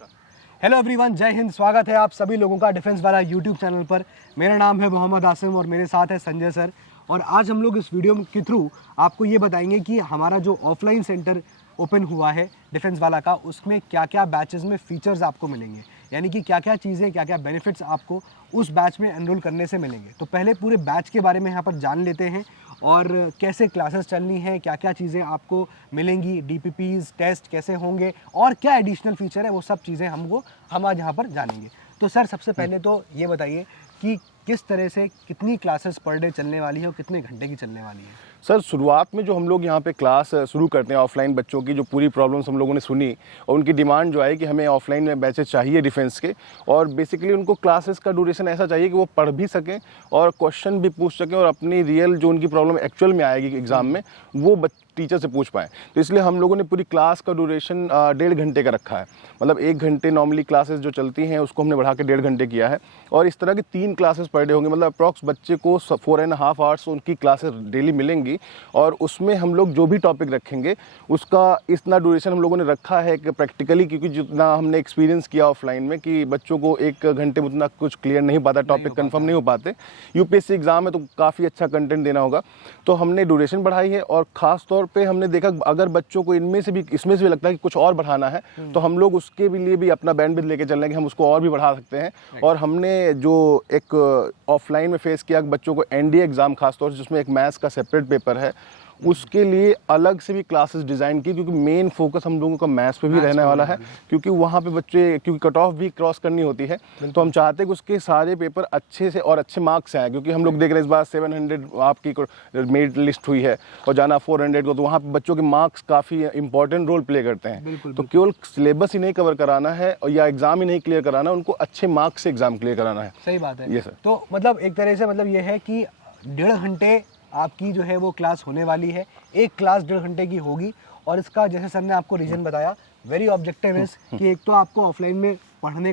Hello everyone, जय हिंद। स्वागत है आप सभी लोगों का डिफेंस वाला यूट्यूब चैनल पर। मेरा नाम है मोहम्मद आसिम और मेरे साथ है संजय सर। और आज हम लोग इस वीडियो के थ्रू आपको ये बताएंगे कि हमारा जो ऑफलाइन सेंटर ओपन हुआ है डिफेंस वाला का, उसमें क्या क्या बैचेस में फ़ीचर्स आपको मिलेंगे, यानी कि क्या क्या चीज़ें, क्या क्या बेनिफिट्स आपको उस बैच में एनरोल करने से मिलेंगे। तो पहले पूरे बैच के बारे में यहाँ पर जान लेते हैं और कैसे क्लासेस चलनी है, क्या क्या चीज़ें आपको मिलेंगी, डीपीपीज़ टेस्ट कैसे होंगे और क्या एडिशनल फीचर है, वो सब चीज़ें हम आज यहाँ पर जानेंगे। तो सर सबसे पहले तो ये बताइए कि किस तरह से कितनी क्लासेस पर डे चलने वाली है और कितने घंटे की चलने वाली है। सर शुरुआत में जो हम लोग यहाँ पे क्लास शुरू करते हैं ऑफलाइन बच्चों की, जो पूरी प्रॉब्लम्स हम लोगों ने सुनी और उनकी डिमांड जो है कि हमें ऑफलाइन में बैचेस चाहिए डिफेंस के, और बेसिकली उनको क्लासेस का ड्यूरेशन ऐसा चाहिए कि वो पढ़ भी सकें और क्वेश्चन भी पूछ सकें और अपनी रियल जो उनकी प्रॉब्लम एक्चुअल में आएगी एग्जाम में वो टीचर से पूछ पाएँ। तो इसलिए हम लोगों ने पूरी क्लास का ड्यूरेशन 1.5 घंटे का रखा है। मतलब 1 घंटे नॉर्मली क्लासेस जो चलती हैं उसको हमने बढ़ा के 1.5 घंटे किया है, और इस तरह की 3 क्लासेस पर डे होंगे। मतलब अप्रॉक्स बच्चे को 4.5 आवर्स उनकी क्लासेस डेली मिलेंगी, और उसमें हम लोग जो भी टॉपिक रखेंगे उसका इतना ड्यूरेशन हम लोगों ने रखा है कि प्रैक्टिकली, क्योंकि जितना हमने एक्सपीरियंस किया ऑफलाइन में कि बच्चों को 1 घंटे में उतना कुछ क्लियर नहीं पाता, टॉपिक कंफर्म नहीं हो पाते। यूपीएससी एग्जाम है तो काफ़ी अच्छा कंटेंट देना होगा, तो हमने ड्यूरेशन बढ़ाई है। और ख़ास तौर पे हमने देखा अगर बच्चों को इसमें से भी लगता है कि कुछ और बढ़ाना है तो हम लोग उसके लिए भी अपना बैंडविड्थ लेके चल रहे हैं कि हम उसको और भी बढ़ा सकते हैं। और हमने जो एक ऑफलाइन में फेस किया बच्चों को एनडीए एग्जाम खासतौर से, जिसमें एक मैथ्स का सेपरेट पेपर है, उसके लिए अलग से भी क्लासेस डिज़ाइन की, क्योंकि मेन फोकस हम लोगों का मैथ्स पे भी रहने वाला है, क्योंकि वहाँ पे बच्चे, क्योंकि कट ऑफ भी क्रॉस करनी होती है, तो हम चाहते हैं कि उसके सारे पेपर अच्छे से और अच्छे मार्क्स आए। क्योंकि हम लोग देख रहे हैं इस बार 700 आपकी मेरिट लिस्ट हुई है और जाना 400 को, तो वहाँ पे बच्चों के मार्क्स काफ़ी इंपॉर्टेंट रोल प्ले करते हैं। तो केवल सिलेबस ही नहीं कवर कराना है और या एग्जाम ही नहीं क्लियर कराना, उनको अच्छे मार्क्स से एग्जाम क्लियर कराना है। सही बात है। ये सर, तो मतलब एक तरह से मतलब ये है कि 1.5 घंटे आपकी जो है वो क्लास होने वाली है। एक क्लास 1.5 घंटे की होगी, और इसका जैसे सर ने आपको रीज़न बताया, वेरी ऑब्जेक्टिव इज कि एक तो आपको ऑफलाइन में पढ़ने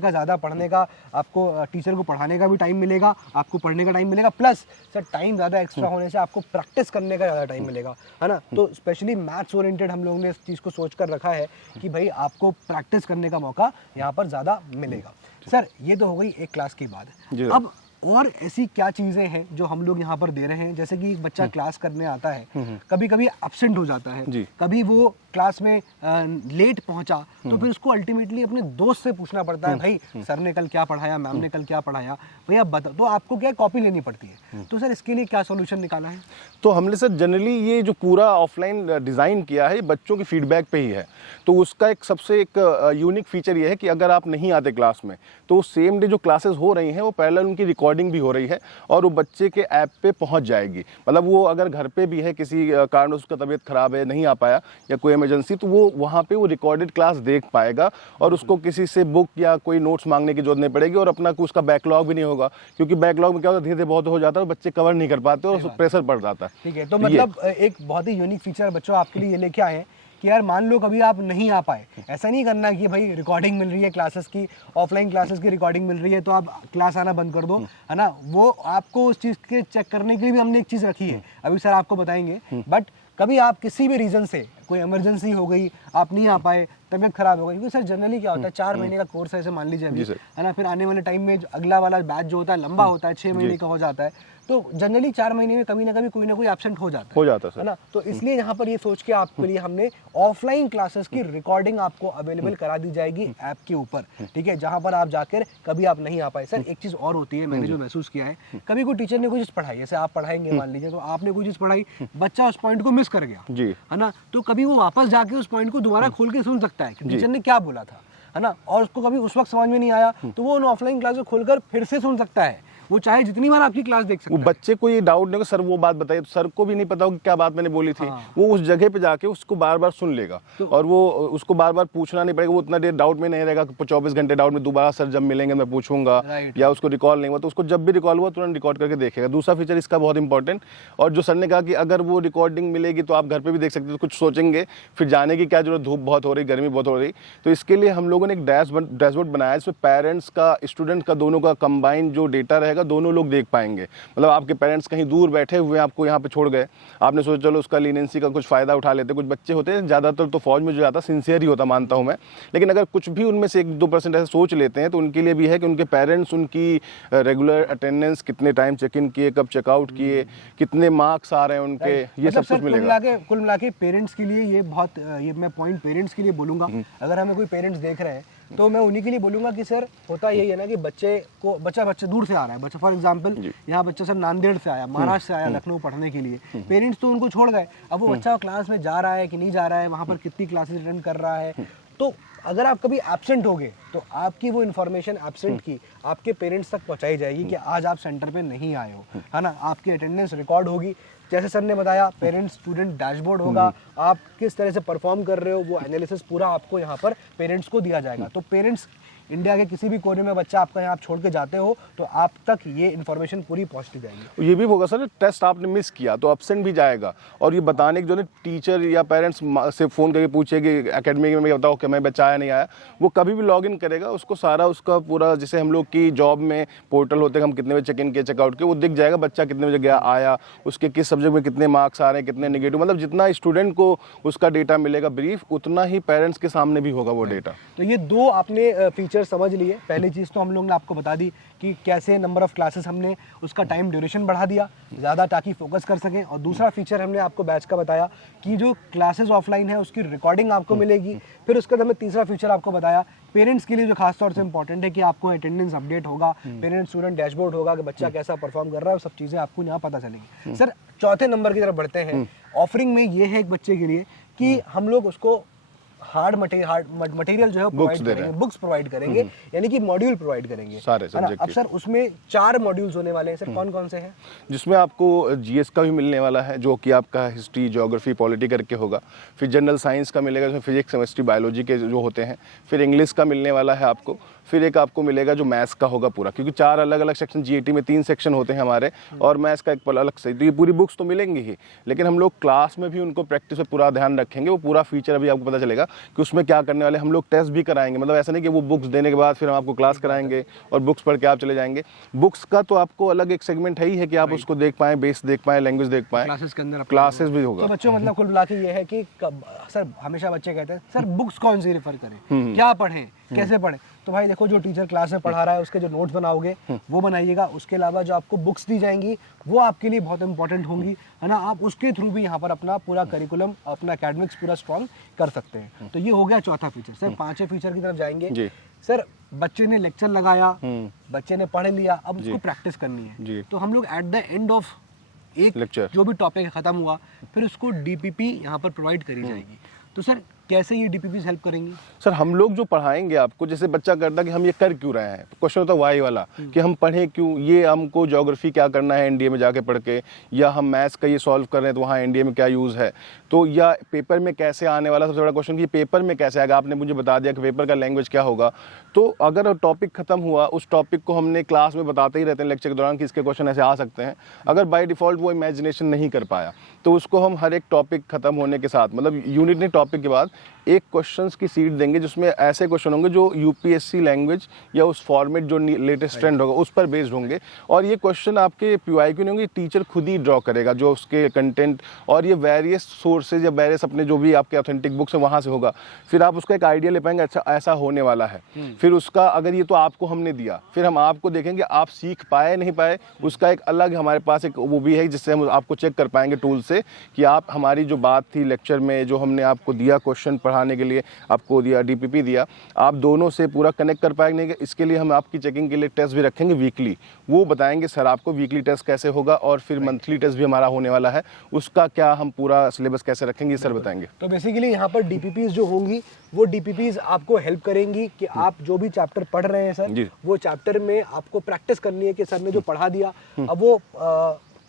का आपको टीचर को पढ़ाने का भी टाइम मिलेगा, आपको पढ़ने का टाइम मिलेगा, प्लस सर टाइम ज़्यादा एक्स्ट्रा होने से आपको प्रैक्टिस करने का ज़्यादा टाइम मिलेगा, है ना। तो स्पेशली मैथ्स ओरिएंटेड हम लोगों ने इस चीज़ को सोच कर रखा है कि भाई आपको प्रैक्टिस करने का मौका यहाँ पर ज़्यादा मिलेगा। सर ये तो हो गई एक क्लास की बात। अब और ऐसी क्या चीज़ें हैं जो हम लोग यहाँ पर दे रहे हैं, जैसे कि एक बच्चा क्लास करने आता है, कभी कभी एब्सेंट हो जाता है, कभी वो क्लास में लेट पहुंचा, तो फिर उसको अल्टीमेटली अपने दोस्त से पूछना पड़ता है, भाई सर ने कल क्या पढ़ाया, मैम ने कल क्या पढ़ाया, भैया बता। तो आपको क्या कॉपी लेनी पड़ती है। तो सर इसके लिए क्या सॉल्यूशन निकाला है। तो हमने सर जनरली ये जो पूरा ऑफलाइन डिज़ाइन किया है बच्चों की फीडबैक पे ही है। तो उसका एक सबसे एक यूनिक फीचर ये है कि अगर आप नहीं आते क्लास में तो सेम डे जो क्लासेस हो रही हैं वो पैरेलल उनकी रिकॉर्डिंग भी हो रही है और वो बच्चे के ऐप पे पहुंच जाएगी। मतलब वो अगर घर पे भी है, किसी कारण उसका तबीयत खराब है, नहीं आ पाया या कोई इमरजेंसी, तो वो वहाँ पे वो रिकॉर्डेड क्लास देख पाएगा और उसको किसी से बुक या कोई नोट्स मांगने की जरूरत नहीं पड़ेगी और अपना उसका बैकलॉग भी नहीं होगा। क्योंकि बैकलॉग में क्या होता है, धीरे धीरे बहुत हो जाता है और बच्चे कवर नहीं कर पाते और प्रेशर पड़ जाता है। ठीक है, तो मतलब एक बहुत ही यूनिक फीचर बच्चों आपके लिए ये लेके आए हैं कि यार मान लो कभी आप नहीं आ पाए, ऐसा नहीं करना कि भाई रिकॉर्डिंग मिल रही है क्लासेस की, ऑफलाइन क्लासेस की रिकॉर्डिंग मिल रही है तो आप क्लास आना बंद कर दो, है ना। वो आपको उस चीज़ के चेक करने के लिए भी हमने एक चीज़ रखी है, अभी सर आपको बताएंगे। बट कभी आप किसी भी रीज़न से कोई इमरजेंसी हो गई, आप नहीं आ पाए, तबीयत खराब हो गई, क्योंकि सर जनरली क्या होता है 4 महीने का कोर्स है, ऐसे मान लीजिए अभी, है ना। फिर आने वाले टाइम में अगला वाला बैच जो होता है लंबा होता है, 6 महीने का हो जाता है, तो जनरली 4 महीने में कभी ना कभी कोई ना कोई एब्सेंट हो जाता है ना। तो इसलिए यहाँ पर ये सोच के आपके लिए हमने ऑफलाइन क्लासेस की रिकॉर्डिंग आपको अवेलेबल करा दी जाएगी ऐप के ऊपर, ठीक है, जहाँ पर आप जाकर कभी आप नहीं आ पाए। सर एक चीज़ और होती है, मैंने जो महसूस किया है, कभी कोई टीचर ने कोई चीज़ पढ़ाई, जैसे आप पढ़ाएंगे मान लीजिए, तो आपने कोई चीज़ पढ़ाई, बच्चा उस पॉइंट को मिस कर गया, है ना, तो कभी वो वापस जाके उस पॉइंट को दोबारा खोल के सुन सकता है कि टीचर ने क्या बोला था, है ना। और उसको कभी उस वक्त समझ में नहीं आया तो वो उन ऑफलाइन क्लास को खोलकर फिर से सुन सकता है, वो चाहे जितनी बार आपकी क्लास देख सकता है। बच्चे को ये डाउट नहीं, सर वो बात बताइए, तो सर को भी नहीं पता होगा क्या बात मैंने बोली थी। वो उस जगह पे जाके उसको बार बार सुन लेगा और वो उसको बार बार पूछना नहीं पड़ेगा, वो उतना देर डाउट में नहीं रहेगा। 24 घंटे डाउट में दोबारा सर जब मिलेंगे मैं पूछूंगा, या उसको रिकॉल नहीं हुआ तो उसको जब भी रिकॉल हुआ तुरंत रिकॉर्ड करके देखेगा। दूसरा फीचर इसका बहुत इंपॉर्टेंट, और जो सर ने कहा कि अगर वो रिकॉर्डिंग मिलेगी तो आप घर पर भी देख सकते हो, कुछ सोचेंगे फिर जाने की क्या जरूरत, धूप बहुत हो रही, गर्मी बहुत हो रही। तो इसके लिए हम लोगों ने एक डैशबोर्ड बनाया है, इसमें पेरेंट्स का, स्टूडेंट का, दोनों का कंबाइंड जो डेटा रहेगा जाएगा, दोनों लोग देख पाएंगे। मतलब आपके पेरेंट्स कहीं दूर बैठे हुए आपको यहाँ पे छोड़ गए, आपने सोचा चलो उसका लीनेंसी का कुछ फ़ायदा उठा लेते। कुछ बच्चे होते हैं, ज़्यादातर तो फौज में जो जाता सिंसियर ही होता मानता हूँ मैं, लेकिन अगर कुछ भी उनमें से 1-2% ऐसे सोच लेते हैं तो उनके लिए भी है कि उनके पेरेंट्स उनकी रेगुलर अटेंडेंस, कितने टाइम चेक इन किए, कब चेकआउट किए, कितने मार्क्स आ रहे हैं उनके, ये सब कुछ मिलेगा। कुल मिला के पेरेंट्स के लिए ये बहुत, ये मैं पॉइंट पेरेंट्स के लिए बोलूँगा। अगर हमें कोई पेरेंट्स देख रहे हैं तो मैं उन्हीं के लिए बोलूँगा कि सर होता यही है ना कि बच्चा दूर से आ रहा है, बच्चा फॉर एग्जांपल यहाँ बच्चा सर नांदेड़ से आया, महाराष्ट्र से आया लखनऊ पढ़ने के लिए, पेरेंट्स तो उनको छोड़ गए। अब वो बच्चा क्लास में जा रहा है कि नहीं जा रहा है, वहाँ पर कितनी क्लासेस अटेंड कर रहा है, तो अगर आप कभी एब्सेंट होगे तो आपकी वो इन्फॉर्मेशन एब्सेंट की आपके पेरेंट्स तक पहुंचाई जाएगी कि आज आप सेंटर पे नहीं आए हो, है ना। आपकी अटेंडेंस रिकॉर्ड होगी, जैसे सर ने बताया पेरेंट्स स्टूडेंट डैशबोर्ड होगा, आप किस तरह से परफॉर्म कर रहे हो वो एनालिसिस पूरा आपको यहाँ पर पेरेंट्स को दिया जाएगा। तो पेरेंट्स इंडिया के किसी भी कोने में बच्चा आपका यहाँ आप छोड़ के जाते हो तो आप तक ये इन्फॉर्मेशन पूरी पहुँचती जाएगी। ये भी होगा सर, टेस्ट आपने मिस किया तो एब्सेंट भी जाएगा, और ये बताने की जो है टीचर या पेरेंट्स से फ़ोन करके पूछे कि एकेडमी में बताओ कि मैं बच्चा आया नहीं आया, वो कभी भी लॉग इन करेगा, उसको सारा उसका पूरा, जैसे हम लोग की जॉब में पोर्टल होते हैं, हम कितने बजे चेक इन किए चेकआउट किए, वो दिख जाएगा बच्चा कितने बजे गया आया, उसके किस सब्जेक्ट में कितने मार्क्स आ रहे हैं, कितने नेगेटिव, मतलब जितना स्टूडेंट को उसका डेटा मिलेगा ब्रीफ, उतना ही पेरेंट्स के सामने भी होगा वो डेटा। तो ये दो आपने फीचर समझ लिए। पहली चीज़ तो हम लोग ने आपको बता दी कि कैसे नंबर ऑफ क्लासेस हमने उसका टाइम ड्यूरेशन बढ़ा दिया ज़्यादा ताकि फोकस कर सकें, और दूसरा फीचर हमने आपको बैच का बताया कि जो क्लासेस ऑफलाइन है उसकी रिकॉर्डिंग आपको मिलेगी। फिर उसके बाद हमने तीसरा फीचर आपको बताया पेरेंट्स के लिए जो खास तौर से इंपॉर्टेंट है कि आपको अटेंडेंस अपडेट होगा, पेरेंट्स स्टूडेंट डैशबोर्ड होगा कि बच्चा कैसा परफॉर्म कर रहा है, सब चीज़ें आपको यहाँ पता चलेंगी। सर चौथे नंबर की तरफ बढ़ते हैं। ऑफरिंग में ये है एक बच्चे के लिए कि हम लोग उसको हार्ड मटेरियल जो है प्रोवाइड करेंगे, बुक्स प्रोवाइड करेंगे, यानी कि मॉड्यूल प्रोवाइड करेंगे सारे सब्जेक्ट। अब सर उसमें 4 मॉड्यूल्स होने वाले हैं सर, कौन कौन से हैं? जिसमें आपको जीएस का भी मिलने वाला है जो कि आपका हिस्ट्री, ज्योग्राफी, पॉलिटी करके होगा। फिर जनरल साइंस का मिलेगा जिसमें फिजिक्स, केमिस्ट्री, बायोलॉजी के जो होते हैं। फिर इंग्लिश का मिलने वाला है आपको। फिर एक आपको मिलेगा जो मैथ्स का होगा पूरा, क्योंकि 4 अलग अलग सेक्शन, जीएटी में 3 सेक्शन होते हैं हमारे, और मैथ्स का एक अलग से। तो ये पूरी बुक्स तो मिलेंगी ही, लेकिन हम लोग क्लास में भी उनको प्रैक्टिस पे पूरा ध्यान रखेंगे। वो पूरा फीचर अभी आपको पता चलेगा कि उसमें क्या करने वाले। हम लोग टेस्ट भी कराएंगे, मतलब ऐसा नहीं कि वो बुक्स देने के बाद फिर हम आपको क्लास कराएंगे और बुक्स पढ़ के आप चले जाएंगे। बुक्स का तो आपको अलग एक सेगमेंट है ही है कि आप उसको देख पाएं, बेस देख पाएं, लैंग्वेज देख पाएं, क्लासेस के अंदर क्लासेस भी होगा। तो बच्चों मतलब कुल मिला के ये है कि सर हमेशा बच्चे कहते हैं सर बुक्स कौन सी रेफर करें, क्या पढ़ें, कैसे पढ़ें। तो भाई देखो जो टीचर क्लास में पढ़ा रहा है उसके जो नोट्स बनाओगे वो बनाइएगा। उसके अलावा जो आपको बुक्स दी जाएंगी वो आपके लिए बहुत इंपॉर्टेंट होंगी, है ना। आप उसके थ्रू भी यहाँ पर अपना पूरा करिकुलम, अपना एकेडमिक्स पूरा स्ट्रॉन्ग कर सकते हैं। तो ये हो गया चौथा फीचर। सर 5वें फीचर की तरफ जाएंगे। सर बच्चे ने लेक्चर लगाया, बच्चे ने पढ़ लिया, अब उसको प्रैक्टिस करनी है। तो हम लोग एट द एंड ऑफ एक लेक्चर जो भी टॉपिक खत्म हुआ फिर उसको डीपीपी यहाँ पर प्रोवाइड करी जाएगी। तो सर कैसे ये डीपीपी हेल्प करेंगी? सर हम लोग जो पढ़ाएंगे आपको, जैसे बच्चा करता कि हम ये कर क्यों रहे हैं, क्वेश्चन होता है वाई वाला कि हम पढ़ें क्यों, ये हमको ज्योग्राफी क्या करना है एनडीए में जाके पढ़ के, या हम मैथ्स का ये सॉल्व कर रहे हैं तो वहाँ एनडीए में क्या यूज़ है, तो या पेपर में कैसे आने वाला। सबसे बड़ा क्वेश्चन कि पेपर में कैसे आएगा। आपने मुझे बता दिया कि पेपर का लैंग्वेज क्या होगा, तो अगर टॉपिक खत्म हुआ उस टॉपिक को हमने क्लास में बताते ही रहते हैं लेक्चर के दौरान कि इसके क्वेश्चन ऐसे आ सकते हैं। अगर बाय डिफ़ॉल्ट वो इमेजिनेशन नहीं कर पाया तो उसको हम हर एक टॉपिक खत्म होने के साथ, मतलब यूनिट ने टॉपिक के बाद एक क्वेश्चंस की सीट देंगे जिसमें ऐसे क्वेश्चन होंगे जो यूपीएससी लैंग्वेज या उस फॉर्मेट जो लेटेस्ट ट्रेंड होगा उस पर बेस्ड होंगे। और ये क्वेश्चन आपके पीवाईक्यू नहीं होंगे, टीचर खुद ही ड्रॉ करेगा जो उसके कंटेंट, और ये वेरियस सोर्सेज या वेरियस अपने जो भी आपके ऑथेंटिक बुक्स है वहाँ से होगा। फिर आप उसका एक आइडिया ले पाएंगे, अच्छा ऐसा होने वाला है। फिर उसका अगर ये तो आपको हमने दिया, फिर हम आपको देखेंगे आप सीख पाए नहीं पाए, उसका एक अलग हमारे पास एक वो भी है जिससे हम आपको चेक कर पाएंगे टूल से कि आप हमारी जो बात थी लेक्चर में, जो हमने आपको दिया क्वेश्चन पढ़ाने के लिए, आपको दिया डीपीपी दिया, आप दोनों से पूरा कनेक्ट कर पाएंगे। इसके लिए हम आपकी चेकिंग के लिए टेस्ट भी रखेंगे वीकली, वो बताएंगे सर आपको वीकली टेस्ट कैसे होगा, और फिर मंथली टेस्ट भी हमारा होने वाला है, उसका क्या हम पूरा सिलेबस कैसे रखेंगे सर बताएंगे। तो बेसिकली यहाँ पर डीपीपीज जो होंगी वो डीपीपीज आपको हेल्प करेंगी कि आप जो भी चैप्टर पढ़ रहे हैं सर, वो चैप्टर में आपको प्रैक्टिस करनी है कि सर ने जो पढ़ा दिया अब वो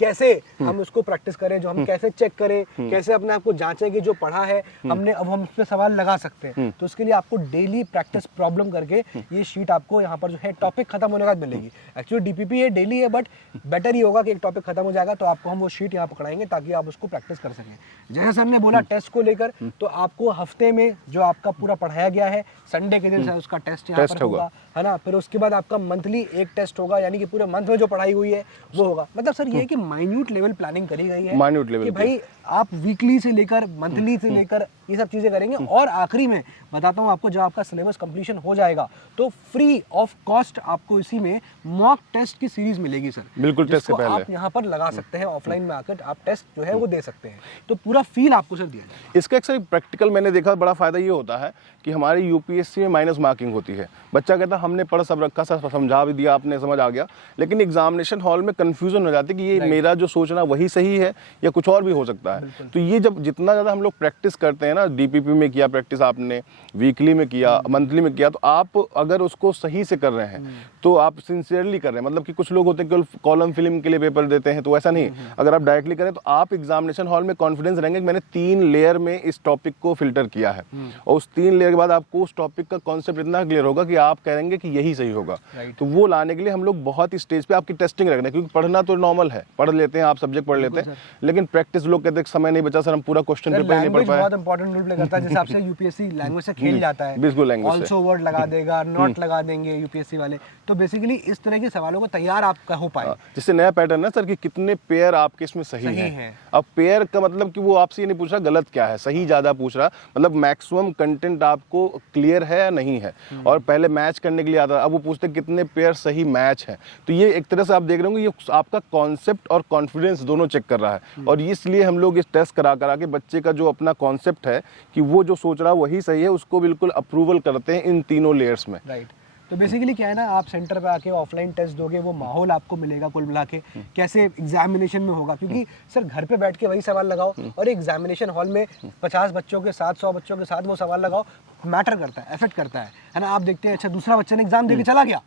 कैसे हम उसको प्रैक्टिस करें, जो हम कैसे चेक करें, कैसे अपने आप को जांचें कि जो पढ़ा है हमने अब हम उस पर सवाल लगा सकते हैं। तो उसके लिए आपको डेली प्रैक्टिस प्रॉब्लम करके ये शीट आपको यहाँ पर जो है टॉपिक खत्म होने के बाद मिलेगी। एक्चुअली डीपीपी ये डेली है, बट बेटर ही होगा कि एक टॉपिक खत्म हो जाएगा तो आपको हम वो शीट यहाँ पकड़ाएंगे ताकि आप उसको प्रैक्टिस कर सकें। जैसे सर ने बोला टेस्ट को लेकर, तो आपको हफ्ते में जो आपका पूरा पढ़ाया गया है संडे के दिन उसका टेस्ट यहाँ पर होगा, है ना। फिर उसके बाद आपका मंथली एक टेस्ट होगा, यानी कि पूरे मंथ में जो पढ़ाई हुई है वो होगा। मतलब सर ये है कि माइन्यूट लेवल प्लानिंग करी गई है, माइन्यूट लेवल कि भाई आप वीकली से लेकर मंथली से लेकर ये सब चीजें करेंगे। और आखिरी में बताता हूँ आपको, जब आपका सिलेबस कंप्लीशन हो जाएगा तो फ्री ऑफ कॉस्ट आपको इसी में मॉक टेस्ट की सीरीज मिलेगी सर। बिल्कुल, टेस्ट से पहले आप यहाँ पर लगा सकते हैं, ऑफलाइन में आकर आप टेस्ट जो है वो दे सकते हैं, तो पूरा फील आपको सर दिया जाएगा। इसका अक्सर प्रैक्टिकल मैंने देखा बड़ा फायदा ये होता है कि हमारी यूपीएससी में माइनस मार्किंग होती है। बच्चा कहता है हमने पढ़ सब रखा, सब समझा भी दिया, आपने समझ आ गया, लेकिन एग्जामिनेशन हॉल में कंफ्यूजन हो जाती है कि ये मेरा जो सोचना वही सही है या कुछ और भी हो सकता है। तो ये जब जितना ज़्यादा हम लोग प्रैक्टिस करते हैं ना, डीपीपी में किया प्रैक्टिस आपने, वीकली में किया, मंथली में किया, तो आप अगर उसको सही से कर रहे हैं तो आप सिंसियरली कर रहे हैं। मतलब कि कुछ लोग होते हैं केवल कॉलम फिल्म के लिए पेपर देते हैं, तो ऐसा नहीं। अगर आप डायरेक्टली करें तो आप एग्जामिनेशन हॉल में कॉन्फिडेंस रहेंगे कि मैंने 3 लेयर में इस टॉपिक को फिल्टर किया है, और उस 3 लेयर के बाद आपको उस टॉपिक का कॉन्सेप्ट इतना क्लियर होगा कि आप कहेंगे कि यही सही होगा। तो वो लाने के लिए हम लोग बहुत ही स्टेज पे आपकी टेस्टिंग रखना है, क्योंकि पढ़ना तो नॉर्मल है, पढ़ लेते हैं आप, सब्जेक्ट पढ़ लेते हैं, लेकिन प्रैक्टिस लोग कहते हैं समय नहीं बचा सर, हम पूरा क्वेश्चन पेपर नहीं पढ़ पाए। बहुत इंपॉर्टेंट रोल प्ले करता है, जैसे आपसे यूपीएससी लैंग्वेज से खेल जाता है, बिल्कुल लैंग्वेज से ऑल्सो वर्ड लगा देगा, नॉट लगा देंगे यूपीएससी वाले, तो बेसिकली इस तरह के सवालों को तैयार आपका हो पाए। जिससे नया पैटर्न है सर कि कितने पेयर आपके इसमें सही है। अब पेयर का मतलब कि वो आपसे ये नहीं पूछ रहा गलत क्या है, सही ज्यादा पूछ रहा, मतलब मैक्सिमम कंटेंट आपको क्लियर है या नहीं है। और पहले मैच करने के लिए आता, अब वो पूछते कितने पेयर सही मैच है। तो ये एक तरह से आप देख रहे होंगे, ये आपका कॉन्सेप्ट और कॉन्फिडेंस दोनों चेक कर रहा है। और इसलिए हम लोग इस टेस्ट करा के बच्चे का जो अपना कॉन्सेप्ट है कि वो जो सोच रहा है वही सही है, उसको बिल्कुल अप्रूवल करते हैं इन तीनों लेयर्स में। राइट। तो बेसिकली क्या है ना, आप सेंटर पे आके ऑफलाइन टेस्ट दोगे, वो माहौल आपको मिलेगा कुल मिला के कैसे एग्जामिनेशन में होगा। क्योंकि सर घर पे बैठ के वही सवाल लगाओ और एग्जामिनेशन हॉल में 50 बच्चों के साथ, 100 बच्चों के साथ वो सवाल लगाओ, मैटर करता है, इफेक्ट करता है ना। आप देखते हैं अच्छा दूसरा बच्चा ने एग्जाम देके चला गया,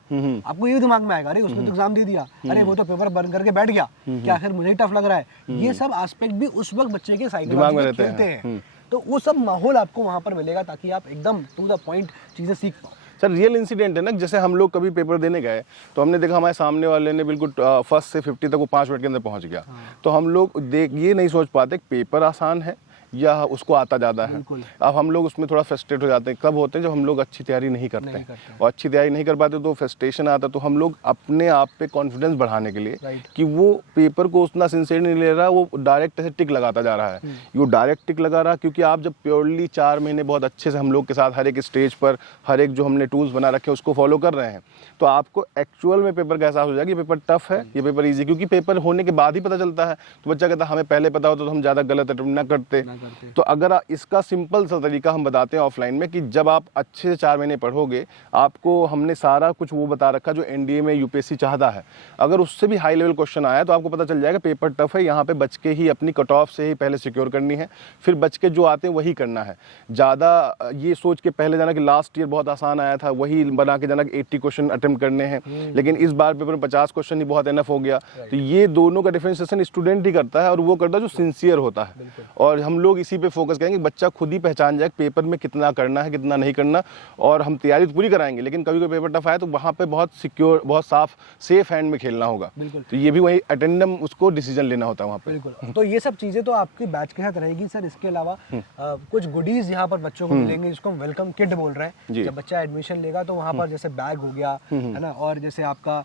आपको ये दिमाग में आएगा अरे उसने तो एग्जाम दे दिया, अरे वो तो पेपर बंद करके बैठ गया, क्या आखिर मुझे ही टफ लग रहा है। ये सब एस्पेक्ट भी उस वक्त बच्चे के साइकोलॉजी में खेलते हैं। तो वो सब माहौल आपको वहाँ पर मिलेगा ताकि आप एकदम टू द पॉइंट चीजें सीख पाओ। सर रियल इंसिडेंट है ना, जैसे हम लोग कभी पेपर देने गए तो हमने देखा हमारे सामने वाले ने बिल्कुल फर्स्ट से 50 तक वो 5 मिनट के अंदर पहुंच गया। तो हम लोग ये नहीं सोच पाते कि पेपर आसान है या उसको आता ज़्यादा है। अब हम लोग उसमें थोड़ा फ्रस्ट्रेट हो जाते हैं, कब होते हैं जब हम लोग अच्छी तैयारी नहीं करते हैं। और अच्छी तैयारी नहीं कर पाते तो फ्रस्ट्रेशन आता है। तो हम लोग अपने आप पे कॉन्फिडेंस बढ़ाने के लिए कि वो पेपर को उतना सिंसियर नहीं ले रहा, वो डायरेक्ट ऐसे टिक लगाता जा रहा है, वो डायरेक्ट टिक लगा रहा। क्योंकि आप जब प्योरली 4 महीने बहुत अच्छे से हम लोग के साथ हर एक स्टेज पर हर एक जो हमने टूल्स बना रखे उसको फॉलो कर रहे हैं, तो आपको एक्चुअल में पेपर का एहसास हो जाएगा, ये पेपर टफ है, ये पेपर ईजी। क्योंकि पेपर होने के बाद ही पता चलता है। तो बच्चा कहता है हमें पहले पता होता तो हम ज़्यादा गलत अटेम्प्ट ना करते। तो अगर इसका सिंपल सा तरीका हम बताते हैं ऑफलाइन में कि जब आप अच्छे से 4 महीने पढ़ोगे, आपको हमने सारा कुछ वो बता रखा जो एनडीए में यूपीएससी चाहता है। अगर उससे भी हाई लेवल क्वेश्चन आया तो आपको पता चल जाएगा पेपर टफ है, यहाँ पे बच के ही अपनी कट ऑफ से ही पहले सिक्योर करनी है, फिर बच के जो आते हैं वही करना है। ज़्यादा ये सोच के पहले जाना कि लास्ट ईयर बहुत आसान आया था वही बना के जाना कि 80 क्वेश्चन अटेम्प्ट करने हैं, लेकिन इस बार पेपर में 50 क्वेश्चन ही बहुत एनफ हो गया। तो ये दोनों का डिफरेंशिएशन स्टूडेंट ही करता है और वो करता है जो सिंसियर होता है। और हम लोग इसी पे फोकस करेंगे, बच्चा खुद ही पहचान जाए पेपर में कितना करना है कितना नहीं करना। और हम तैयारी तो पूरी कराएंगे, लेकिन कभी कोई पेपर टफ आए तो वहाँ पे बहुत सिक्योर, बहुत साफ, सेफ हैंड में खेलना होगा। तो ये भी वही अटेंडम उसको डिसीजन लेना होता है वहाँ पे। बिल्कुल। तो ये सब चीजें तो आपकी बैच के साथ रहेगी सर। इसके अलावा कुछ गुडीज यहाँ पर बच्चों को मिलेंगे जिसको हम वेलकम किट बोल रहे हैं। जब बच्चा एडमिशन लेगा तो वहाँ पर जैसे बैग हो गया है ना, और जैसे आपका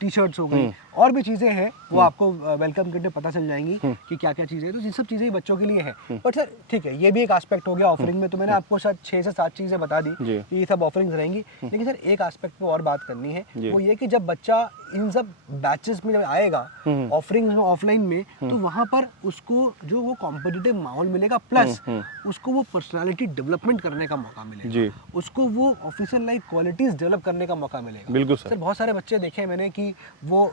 टी शर्ट्स हो गई, और भी चीजें हैं वो आपको वेलकम किट में पता चल जाएंगी कि क्या क्या चीजें हैं। तो ये सब चीजें बच्चों के लिए है। बट सर ठीक है, ये भी एक एस्पेक्ट हो गया ऑफरिंग में। तो मैंने आपको शायद 6 से 7 चीजें बता दी कि ये सब ऑफरिंग्स रहेंगी। लेकिन सर एक एस्पेक्ट पे और बात करनी है, वो ये कि जब बच्चा इन सब बैचेस में जब आएगा ऑफरिंग में, ऑफलाइन में, तो वहाँ पर उसको जो वो कॉम्पिटिटिव माहौल मिलेगा, प्लस उसको वो पर्सनालिटी डेवलपमेंट करने का मौका मिलेगा, उसको वो ऑफिशियल लाइफ क्वालिटीज डेवलप करने का मौका मिलेगा। बिल्कुल सर। बहुत सारे बच्चे देखे हैं मैंने कि वो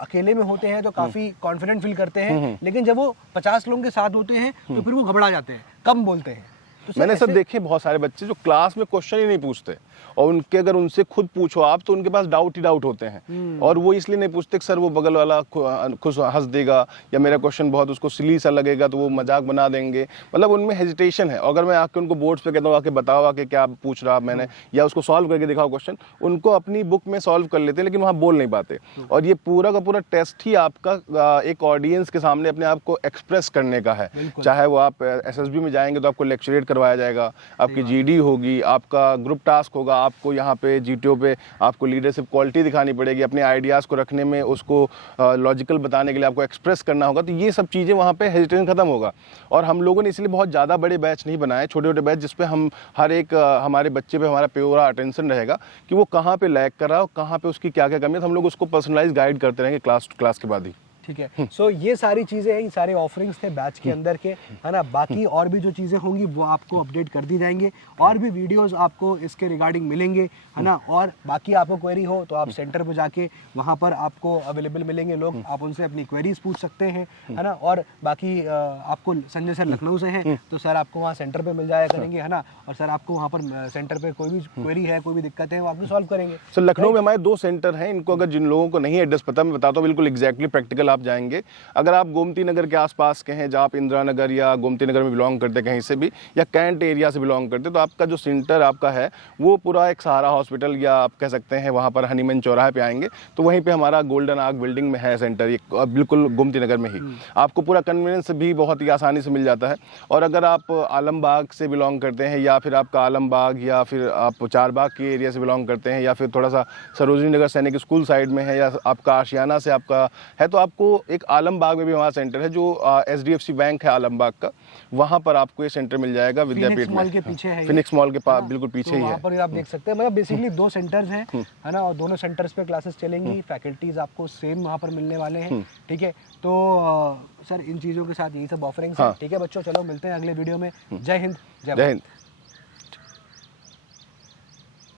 अकेले में होते हैं तो काफी कॉन्फिडेंट फील करते हैं, लेकिन जब वो 50 लोगों के साथ होते हैं तो फिर वो घबरा जाते हैं, कम बोलते हैं। सर मैंने सर ऐसे- देखे बहुत सारे बच्चे जो क्लास में क्वेश्चन ही नहीं पूछते, और उनके अगर उनसे खुद पूछो आप तो उनके पास डाउट ही डाउट होते हैं, और वो इसलिए नहीं पूछते कि सर वो बगल वाला खुद हंस देगा या मेरा क्वेश्चन बहुत उसको सिली सा लगेगा तो वो मजाक बना देंगे, मतलब उनमें हेजिटेशन है। अगर मैं आके उनको बोर्ड्स पे कहता हूँ आके बताओ आके क्या पूछ रहा मैंने, या उसको सॉल्व करके दिखाओ क्वेश्चन, उनको अपनी बुक में सॉल्व कर लेते हैं लेकिन वहाँ बोल नहीं पाते। और ये पूरा का पूरा टेस्ट ही आपका एक ऑडियंस के सामने अपने आप को एक्सप्रेस करने का है। चाहे वो आप एसएसबी में जाएंगे तो आपको लेक्चरेट करवाया जाएगा, आपकी जीडी होगी, आपका ग्रुप टास्क होगा, आपको यहाँ पे जीटीओ पे आपको लीडरशिप क्वालिटी दिखानी पड़ेगी, अपने आइडियाज़ को रखने में उसको लॉजिकल बताने के लिए आपको एक्सप्रेस करना होगा। तो ये सब चीज़ें वहाँ पे हेजिटेशन खत्म होगा। और हम लोगों ने इसलिए बहुत ज़्यादा बड़े बैच नहीं बनाए, छोटे छोटे बैच, जिसपे हम हर एक हमारे बच्चे पे हमारा पूरा अटेंशन रहेगा कि वो कहाँ पे लैग कर रहा है, कहाँ पे उसकी क्या क्या कमी है, तो हम लोग उसको पर्सनलाइज गाइड करते रहेंगे क्लास टू क्लास के बाद ही। ठीक है। सो ये सारी चीज़ें हैं, ये सारे ऑफरिंग्स थे बैच के अंदर के, है ना। बाकी और भी जो चीज़ें होंगी वो आपको अपडेट कर दी जाएंगे, और भी वीडियोस आपको इसके रिगार्डिंग मिलेंगे, है ना। और बाकी आपको क्वेरी हो तो आप सेंटर पे जाके वहाँ पर आपको अवेलेबल मिलेंगे लोग, आप उनसे अपनी क्वेरीज पूछ सकते हैं, है ना। और बाकी आपको संजय सर लखनऊ से हैं तो सर आपको वहाँ सेंटर पे मिल जाया करेंगे, है ना। और सर आपको वहाँ पर सेंटर पे कोई भी क्वेरी है, कोई भी दिक्कत है वो आपको सॉल्व करेंगे। सर लखनऊ में हमारे 2 सेंटर हैं, इनको अगर जिन लोगों को नहीं एड्रेस पता मैं बताता हूँ बिल्कुल एग्जैक्टली प्रैक्टिकल आप जाएंगे। अगर आप गोमती नगर के आसपास के हैं, जहाँ आप इंदिरा नगर या गोमती नगर में बिलोंग करते कहीं से भी, या कैंट एरिया से बिलोंग करते, तो आपका जो सेंटर आपका है वो पूरा एक सहारा हॉस्पिटल या आप कह सकते हैं वहाँ पर हनीमन चौराहे पे आएंगे तो वहीं पे हमारा गोल्डन आर्क बिल्डिंग में है सेंटर, ये बिल्कुल गोमती नगर में ही। आपको पूरा कन्वीनियंस भी बहुत ही आसानी से मिल जाता है। और अगर आप आलमबाग से बिलोंग करते हैं, या फिर आपका आलमबाग या फिर आप चारबाग के एरिया से बिलोंग करते हैं, या फिर थोड़ा सा सरोजनी नगर सैनिक स्कूल साइड में है, या आपका आशियाना से आपका है, तो आपको एक आलमबाग में भी हमारा सेंटर है जो एचडीएफसी बैंक है आलमबाग का, वहाँ पर आपको ये सेंटर मिल जाएगा विद्यापीठ में। मॉल के पीछे है, फिनिक्स मॉल के पास बिल्कुल पीछे ही वहाँ है। पर आप देख सकते हैं, मतलब बेसिकली 2 सेंटर्स हैं, है ना। और दोनों सेंटर्स पे क्लासेस चलेंगी, फैकल्टीज आपको सेम वहाँ पर मिलने वाले हैं। ठीक है, तो सर इन चीज़ों के साथ यही सब ऑफरिंग्स हैं। ठीक है बच्चों, चलो मिलते हैं अगले वीडियो में। जय हिंद, जय हिंद।